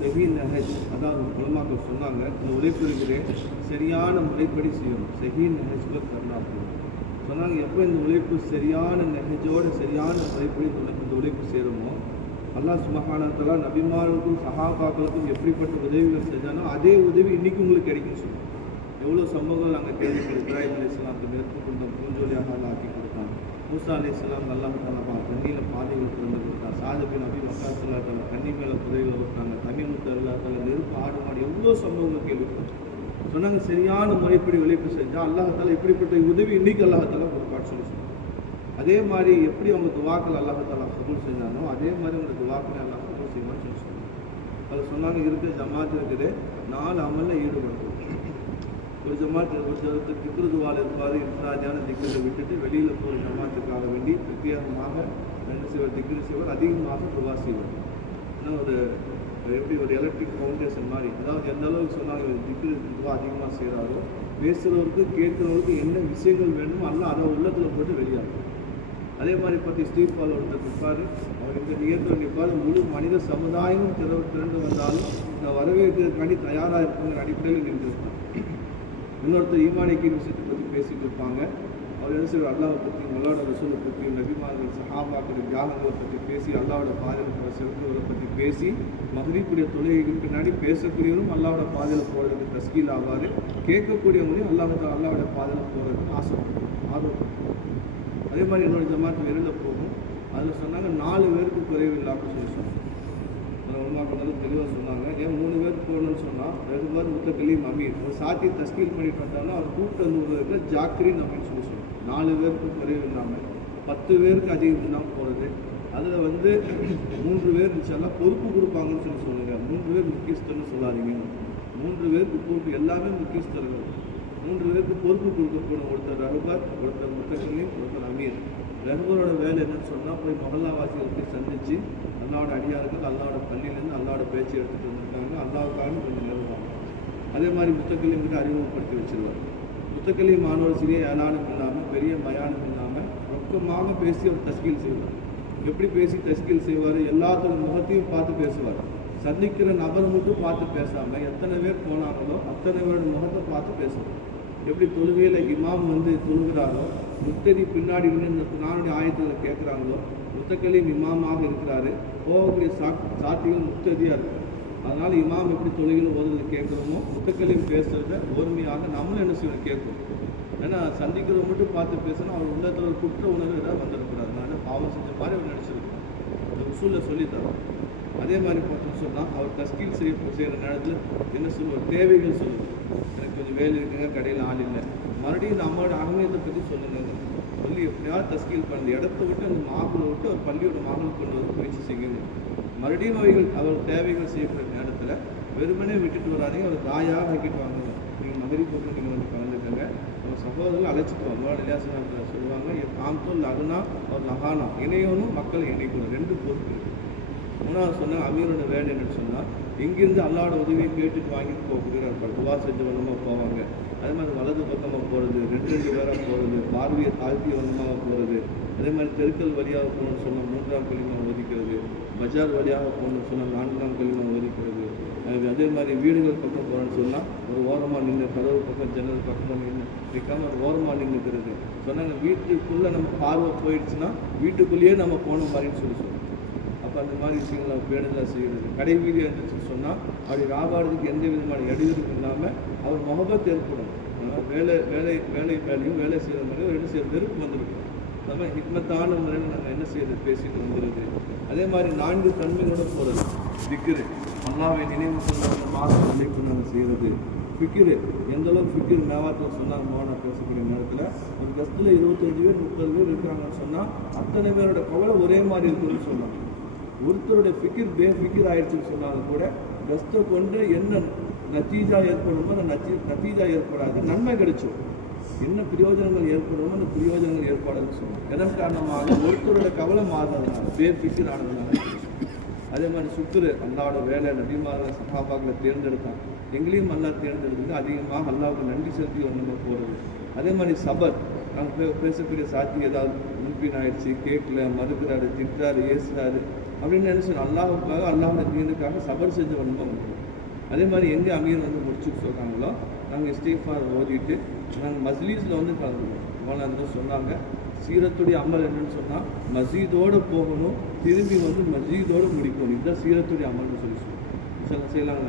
சஹி நஹஜ், அதாவது உலமாக்கள் சொன்னாங்க, இந்த உழைப்பு இருக்கிற சரியான முறைப்படி செய்யணும். சஹி நஹஜ்ல கர்ணாப்படும் சொன்னாங்க. எப்போ இந்த உழைப்பு சரியான நெஹஜோட சரியான முறைப்படி இந்த உழைப்பு செய்கிறோமோ, அல்லாஹ் சுப்ஹானஹு வ தஆலா நபிமார்களுக்கும் சஹாபாக்களுக்கும் எப்படிப்பட்ட உதவிகள் செஞ்சானோ அதே உதவி இன்றைக்கி உங்களுக்கு கிடைக்கும் சொல்லுவோம். எவ்வளோ சம்பவங்கள் நாங்கள் கேள்விப்படும். இப்ராஹிம் அலைஹிஸ்ஸலாத்துக்கு நெருப்பு குண்டம் பூஞ்சோலியாக ஆக்கி கொடுத்தாங்க. மூசா அலைஹிஸ்ஸலாம் அல்லாஹ் தஆலா தண்ணியில் பாதைகள் திறந்து கொடுத்தாங்க. சாது பின் அபி வக்காஸ் ஸல்லல்லாஹு அலைஹி வஸல்லம் தண்ணி மேலே குதிரைகளை விட்டாங்க. தண்ணி முத்து அல்லாஹ் தஆலா நெருப்பு ஆடு மாடு எவ்வளோ சம்பவங்கள் கேள்விப்பட்டோம். சொன்னாங்க சரியான முறைப்படி உழைப்பு செஞ்சால் அல்லாஹ் தஆலா இப்படிப்பட்ட உதவி இன்றைக்கி அல்லாஹ் தஆலா கொடுப்பான்னு சொல்லி சொன்னாங்க. அதே மாதிரி எப்படி அவங்க துவாக்கள் அல்லாஹ் தஆலா கபூல் செஞ்சானோ அதே மாதிரி அவங்க துவாக்களை அல்லாஹ் கபூல் செய்வான்னு சொல்லி சொன்னாங்க. அது சொன்னாங்க. இருக்கிற ஜமாத் இருக்குது 4 அமலில் ஈடுபடுறது. ஒரு ஜமாத் ஒருத்தருக்கு திக்ரு துவால் இருப்பார். இன்ஃப்ராஜான திக்ரை விட்டுட்டு வெளியில் போகிற ஜமாத்துக்காக வேண்டி பிரத்யேகமாக என்ன செய்வார்? திக்ரு செய்வார். அதிகமாக துவா செய்வார். ஏன்னா எப்படி ஒரு எலக்ட்ரிக் ஃபவுண்டேஷன் மாதிரி. அதாவது எந்த அளவுக்கு சொன்னாங்க திக்ரு துவா அதிகமாக செய்கிறாரோ பேசுகிறவருக்கு கேட்குறவருக்கு என்ன விஷயங்கள் வேணுமோ எல்லாம் அதை உள்ளத்தில் போட்டு வெளியாகும். அதே மாதிரி பார்த்து ஸ்டீவ் பால் ஒருத்தர் நிற்பார். அவர் இந்த நிகழ்ச்சியில் நிற்பார். முழு மனித சமுதாயமும் திரண்டு வந்தாலும் நான் வரவேற்கிறதுக்காண்டி தயாராக இருக்குங்கிற அடிப்படையில் நின்றுருப்பாங்க. இன்னொருத்தர் ஈமானிக்கின் விஷயத்தை பற்றி பேசிகிட்டு இருப்பாங்க. அவர் என்ன செய்வார்? அல்லாவை பற்றி, அல்லாவோட ரசூலை பற்றி, நபிமார்கள் சஹாபாக்கள் தியாகங்களை பற்றி பேசி அல்லாவோட பாதையில் போகிற செலுத்துவதை பற்றி பேசி மகரிப்புடைய தொழுகைக்கு பின்னாடி பேசக்கூடியவரும் அல்லாவோட பாதையில் போகிறதுக்கு தஸ்கீல் ஆவார். கேட்கக்கூடியவங்களையும் அல்லாவோட பாதையில் போகிறதுக்கு ஆர்வம். அதே மாதிரி என்னோட ஜமாத் வெளியில் போகும். அதில் சொன்னாங்க 4 பேருக்கு குறைவு இல்லாமல் சொல்லி சொன்னாங்க. உலமாக்கள் தெளிவாக சொன்னாங்க. ஏன் 3 பேருக்கு போகணும்னு சொன்னால் 2 பேர் முத்தகலீம் அமீர் ஒரு சாத்தி தஸ்கீல் பண்ணிட்டு வந்தாலும் அவர் கூப்பிட்டு வந்து விடுறதுக்கு ஜாக்கிரின் அப்படின்னு சொல்லி சொன்னாங்க. 4 பேருக்கு குறைவு இல்லாமல் 10 பேருக்கு அதிகம் இல்லாமல் போகிறது. அதில் 3 பேர் இருந்துச்சாலும் பொறுப்பு கொடுப்பாங்கன்னு சொல்லி சொல்லுங்க. 3 பேர் முக்கியஸ்தர்னு சொல்லாதீங்க. 3 பேருக்கு பொறுப்பு, எல்லாமே முக்கியஸ்தர்கள். 3 பேருக்கு பொறுப்பு கொடுக்கப்படும். ஒருத்தர் ரஹபர், ஒருத்தர் முத்தகலீம், ஒருத்தர் அமீர். ரஹபரோட வேலை என்னன்னு சொன்னால் போய் மொஹல்லாவாசிகளை சந்தித்து அல்லாவோட அடியார்கள் அல்லாவோட பள்ளியிலேருந்து அல்லாவோட பேச்சு எடுத்துகிட்டு வந்திருக்காங்க, அல்லாவுக்காக கொஞ்சம் நிறுவாங்க. அதே மாதிரி முத்தகலீம்கிட்ட அறிமுகப்படுத்தி வச்சிருவார். முத்தகலீம் மாணவர் சிறிய ஏலானம் இல்லாமல் பெரிய மயானம் இல்லாமல் ரொக்கமாக பேசி அவர் தஸ்கீல் செய்வார். எப்படி பேசி தஸ்கீல் செய்வார்? எல்லாத்தோட முகத்தையும் பார்த்து பேசுவார். சந்திக்கிற நபரை மட்டும் பார்த்து பேசாமல் எத்தனை பேர் போனாங்களோ அத்தனை பேரோட முகத்தை பார்த்து பேசுவார். எப்படி தொழுகையில் இமாம் தொழுகிறாரோ முத்ததி பின்னாடி இந்த குர்ஆனுடைய ஆயத்துகளை கேட்குறாங்களோ முத்தகலீம் இமாமாக இருக்கிறாரு. போகக்கூடிய சாத்திகள் முத்ததியாக இருக்குது. அதனால் இமாம் எப்படி தொழுகையில் ஓதுறது கேட்குறோமோ முத்தகலீம் பேசுகிறத ஓர்மையாக நம்மளும் என்ன செய்யணும்? கேட்கணும். ஏன்னா சந்திக்கிறவங்க மட்டும் பார்த்து பேசணும். அவர் உள்ளத்தில் ஒரு குற்ற உணர்வு ஏதாவது வந்துடக்கூடாது. நான் பாவம் செஞ்ச மாதிரி அவர் நினச்சிருக்கோம். அந்த உசூலில் சொல்லித்தரோம். அதே மாதிரி பார்த்தோம்னு சொன்னால் அவர் தஸ்கீல் செய்கிற நேரத்தில் என்ன சொல்லுவார்? தேவைகள் சொல்லுவார். எனக்கு கொஞ்சம் வேலை இருக்குங்க, கடையில் ஆள் இல்லை. மறுபடியும் நம்மளோட அகமியத்தை பற்றி சொல்லுங்க சொல்லி எப்படியாவது தஸ்கீல் பண்ண இடத்த விட்டு அந்த மாகுலை விட்டு அவர் பள்ளியோட மாகுலை கொண்டு வந்து முயற்சி செய்யணும். மறுபடியும் அவர் தேவைகள் செய்யப்படுற நேரத்தில் வெறுமனே விட்டுட்டு வராதிங்க. அவர் தாயாக ஆக்கிட்டு வாங்க. நீங்கள் மதுரை போட்டு நீங்கள் கலந்துக்கங்க. அவர் சகோதரர்கள் அழைச்சிட்டு வாங்க. இல்லையாசனத்தில் சொல்லுவாங்க காம்தோல் லகுனா அவர் லகானா இணையனும் மக்கள் இணைக்கணும். 2 பொறுப்பு இருக்குது. 3வது சொன்னால் அமீரோட வேலை என்னன்னு சொன்னால் இங்கிருந்து அல்லாவோட உதவியை கேட்டுட்டு வாங்கிட்டு போகக்கூடிய துவா செஞ்சு வண்ணமாக போவாங்க. அதே மாதிரி வலது பக்கமாக போகிறது, 2 பேராக போகிறது, பார்வையை தாழ்த்தி வண்ணமாக போகிறது. அதே மாதிரி தெருக்கள் வழியாக போகணும்னு சொன்னால் 3ஆம் கலிமா ஒதுக்கிறது. பஜார் வழியாக போகணும்னு சொன்னால் 4ஆம் கலிமா ஒதுக்கிறது. அதே மாதிரி வீடுகள் பக்கம் போகிறோன்னு சொன்னால் ஒரு ஓரமாக நின்று கதவு பக்கம் ஜன்னல் பக்கமாக நிற்காமல் ஒரு ஓரமாக நின்றுக்கிறது. சொன்னாங்க வீட்டுக்குள்ளே நம்ம பார்வை போயிடுச்சுன்னா வீட்டுக்குள்ளேயே நம்ம போன மாதிரின்னு சொல்லி சொன்னோம். அப்போ அந்த மாதிரி விஷயங்களை பேணுதலாக செய்கிறது. கடை வீதி இருந்துச்சுன்னு சொன்னால் அப்படி வியாபாரத்துக்கு எந்த விதமான இடையூறும் இல்லாமல் அவர் முகபத் ஏற்படும். வேலையும் வேலை செய்கிற மாதிரி 2 செய்கிற வெறுப்பு வந்துருக்கும். நம்ம ஹிக்மத்தான முறையில் நாங்கள் என்ன செய்யறது பேசிட்டு வந்துடுது. அதே மாதிரி 4 தன்மையோடு போகிறது. திக்ரு, அல்லாவை நினைவு கொண்ட மாதம் நிலைக்கு நாங்கள் செய்கிறது. ஃபிக்கிரு, எந்தளவுக்கு ஃபிக்கிர் மேவாத்தில் சொன்னாங்க. மோனா பேசக்கூடிய நேரத்தில் ஒரு கஸ்தில் 25 பேர் 30 பேர் இருக்கிறாங்கன்னு சொன்னால் அத்தனை பேரோட கவலை ஒரே மாதிரி இருக்குதுன்னு சொன்னாங்க. ஒருத்தருடைய ஃபிக்கிர் ஃபிக்கிர் ஆயிடுச்சுன்னு சொன்னாலும் கூட கஸ்தை கொண்டு என்ன நத்தீஜா ஏற்படுமோ அந்த நத்தீஜா ஏற்படாது, நன்மை கிடைச்சோம். என்ன பிரயோஜனங்கள் ஏற்படுமோ அந்த பிரயோஜனங்கள் ஏற்படாதுன்னு சொன்னோம். எதன் காரணமாக ஒருத்தருடைய கவலை மாறுறதுனால ஃபிக்கிர் ஆனதுனால. அதே மாதிரி சுக்குரு, அல்லாவோட வேலை நபிமார்களை சஹாபாக்களை தேர்ந்தெடுத்தான். எங்களையும் அல்லா தேர்ந்தெடுத்து அதிகமாக அல்லாவுக்கு நன்றி செலுத்தி நம்ம போகிறது. அதே மாதிரி சபர், நாங்கள் பேசக்கூடிய சாட்சி ஏதாவது முன்பின் ஆயிடுச்சு, கேட்கல, மறுக்கிறாரு, திட்டுறாரு, ஏசுறாரு அப்படின்னு நினச்சி அல்லாஹுக்காக அல்லாஹோட தீனுக்காக சபர் செஞ்சு வரணும். அதே மாதிரி எங்கே அமீர் வந்து முடிச்சுட்டு சொல்கிறாங்களோ நாங்கள் இஸ்திக்ஃபார் ஓதிட்டு நாங்கள் மஸ்லீஸில் வந்து கலந்துருவோம். மௌலானா சொன்னாங்க சீரத்துடைய அமல் என்னன்னு சொன்னால் மஸ்ஜிதோடு போகணும், திரும்பி வந்து மஸ்ஜிதோடு முடிக்கணும். இதுதான் சீரத்துடைய அமல்னு சொல்லி செய்யலாங்க.